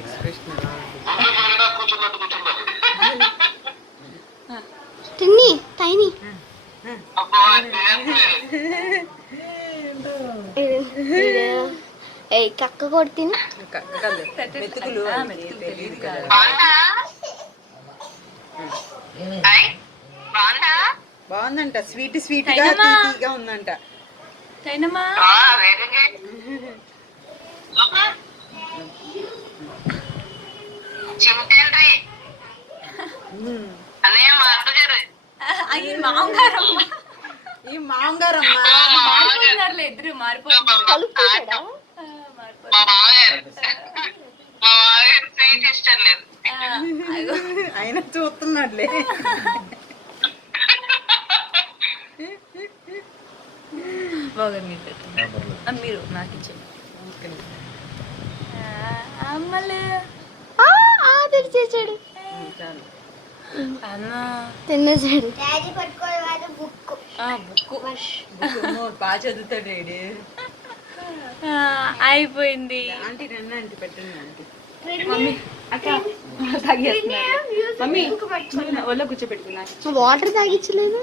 Expression తిన్ని tiny ఏ కక్క కొడుతుంది మెతుకులు తెలియదు కదా. బాగుందంట, స్వీట్ స్వీట్ గా తీగా ఉందంట. ఈ మాంగారమ్మా ఇద్దరు మారిపోతారు. ఆయన చూస్తున్నాడులే. మీరు నాకు ఇచ్చేయండి. అమ్మలే తెరిచేసాడు తినేసాడు. బుక్ బాగా చదువుతాడు. అయిపోయింది. ఆంటీ రండి ఆంటీ, పెట్టండి ఆంటీ. మమ్మీ అక్క తాగేస్తున్నారు. మమ్మీ ఒళ్ళో కూర్చోబెట్టుకున్నా. వాటర్ తాగించలేదు.